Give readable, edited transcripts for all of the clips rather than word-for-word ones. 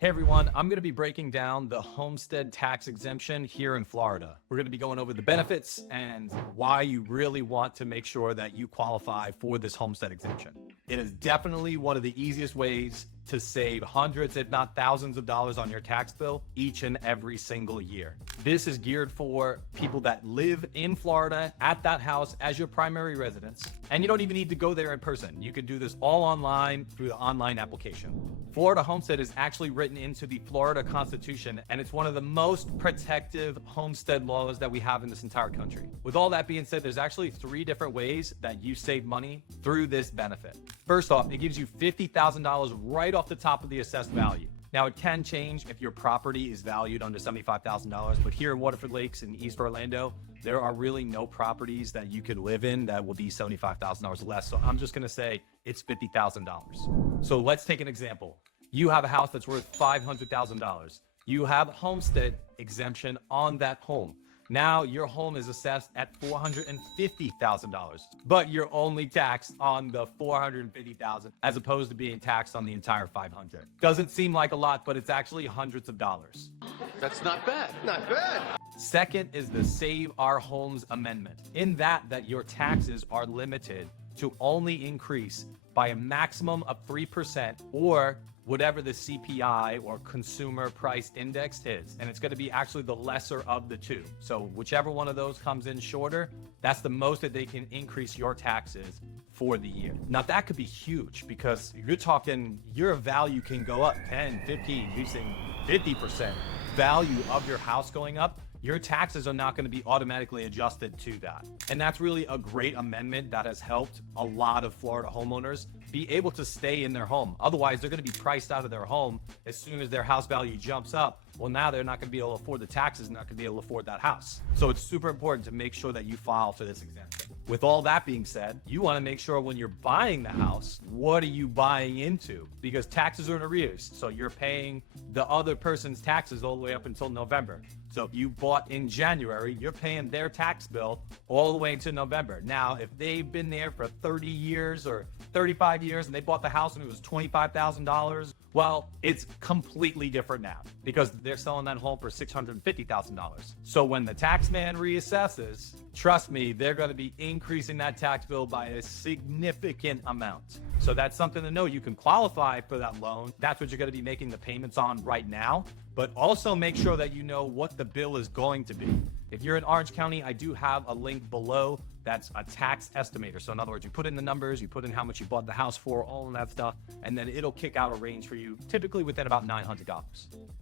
Hey everyone, I'm going to be breaking down the Homestead Tax Exemption here in Florida. We're going to be going over the benefits and why you really want to make sure that you qualify for this Homestead Exemption. It is definitely one of the easiest ways to save hundreds, if not thousands of dollars on your tax bill each and every single year. This is geared for people that live in Florida at that house as your primary residence, and you don't even need to go there in person. You can do this all online through the online application. Florida Homestead is actually written into the Florida Constitution, and it's one of the most protective homestead laws that we have in this entire country. With all that being said, there's actually 3 different ways that you save money through this benefit. First off, it gives you $50,000 right off the top of the assessed value. Now, it can change if your property is valued under $75,000, but here in Waterford Lakes in East Orlando, there are really no properties that you could live in that will be $75,000 less. So I'm just gonna say it's $50,000. So let's take an example. You have a house that's worth $500,000. You have a homestead exemption on that home. Now your home is assessed at $450,000, but you're only taxed on the $450,000 as opposed to being taxed on the entire $500,000. Doesn't seem like a lot, but it's actually hundreds of dollars. That's not bad. Not bad. Second is the Save Our Homes Amendment. In that your taxes are limited to only increase by a maximum of 3% or whatever the CPI or consumer price index is. And it's going to be actually the lesser of the two. So whichever one of those comes in shorter, that's the most that they can increase your taxes for the year. Now that could be huge because you're talking your value can go up 10, 15, using 50% value of your house going up. Your taxes are not going to be automatically adjusted to that. And that's really a great amendment that has helped a lot of Florida homeowners be able to stay in their home. Otherwise, they're going to be priced out of their home as soon as their house value jumps up. Well, now they're not going to be able to afford the taxes and not going to be able to afford that house. So it's super important to make sure that you file for this exemption. With all that being said, you want to make sure when you're buying the house, what are you buying into? Because taxes are in arrears. So you're paying the other person's taxes all the way up until November. So if you bought in January, you're paying their tax bill all the way into November. Now, if they've been there for 30 years or 35 years and they bought the house and it was $25,000, well, it's completely different now because they're selling that home for $650,000. So when the tax man reassesses, trust me, they're going to be increasing that tax bill by a significant amount. So that's something to know. You can qualify for that loan. That's what you're going to be making the payments on right now. But also make sure that you know what the bill is going to be. If you're in Orange County, I do have a link below. That's a tax estimator. So in other words, you put in the numbers, you put in how much you bought the house for, all of that stuff, and then it'll kick out a range for you, typically within about $900.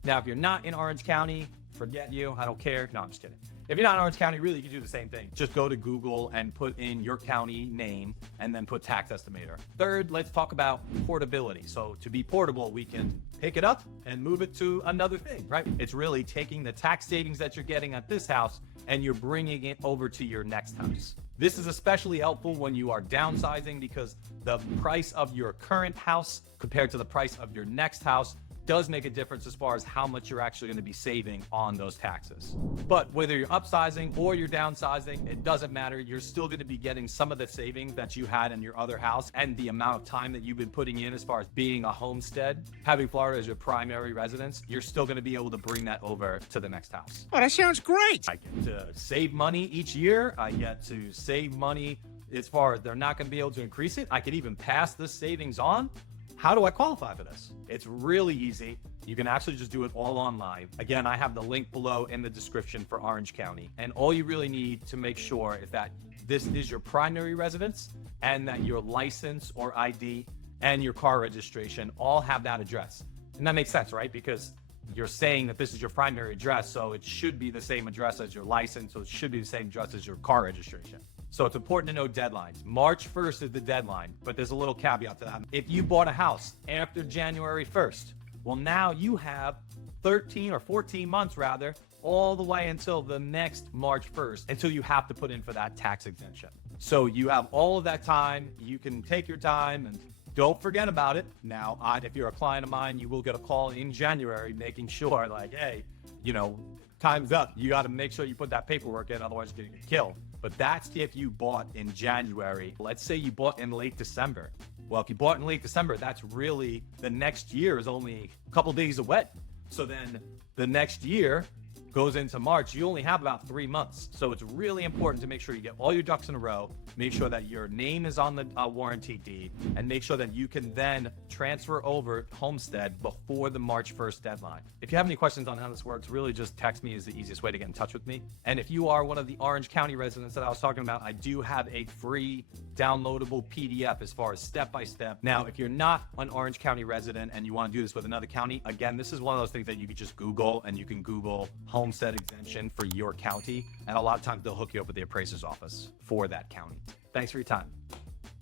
Now, if you're not in Orange County, forget you, I don't care. No, I'm just kidding. If you're not in Orange County, really, you can do the same thing. Just go to Google and put in your county name and then put tax estimator. Third, let's talk about portability. So to be portable, we can pick it up and move it to another thing, right? It's really taking the tax savings that you're getting at this house and you're bringing it over to your next house. This is especially helpful when you are downsizing because the price of your current house compared to the price of your next house does make a difference as far as how much you're actually going to be saving on those taxes. But whether you're upsizing or you're downsizing, it doesn't matter. You're still going to be getting some of the savings that you had in your other house and the amount of time that you've been putting in as far as being a homestead, having Florida as your primary residence, you're still going to be able to bring that over to the next house. Oh, that sounds great. I get to save money each year. I get to save money as far as they're not going to be able to increase it. I could even pass the savings on. How do I qualify for this? It's really easy. You can actually just do it all online. Again, I have the link below in the description for Orange County. And all you really need to make sure is that this is your primary residence and that your license or ID and your car registration all have that address. And that makes sense, right? Because you're saying that this is your primary address, so it should be the same address as your license, so it should be the same address as your car registration. So it's important to know deadlines. March 1st is the deadline, but there's a little caveat to that. If you bought a house after January 1st, well, now you have 13 or 14 months rather, all the way until the next March 1st, until you have to put in for that tax exemption. So you have all of that time. You can take your time and don't forget about it. Now, if you're a client of mine, you will get a call in January making sure like, hey, time's up. You got to make sure you put that paperwork in, otherwise you're going to get killed. But that's if you bought in January. Let's say you bought in late December. Well, if you bought in late December, that's really, the next year is only a couple days away. So then the next year goes into March, you only have about 3 months. So it's really important to make sure you get all your ducks in a row, make sure that your name is on the warranty deed, and make sure that you can then transfer over Homestead before the March 1st deadline. If you have any questions on how this works, really just text me is the easiest way to get in touch with me. And if you are one of the Orange County residents that I was talking about, I do have a free downloadable PDF as far as step-by-step. Now, if you're not an Orange County resident and you want to do this with another county, again, this is one of those things that you can just Google, and you can Google Homestead Exemption for your county, and a lot of times they'll hook you up with the appraiser's office for that county. Thanks for your time.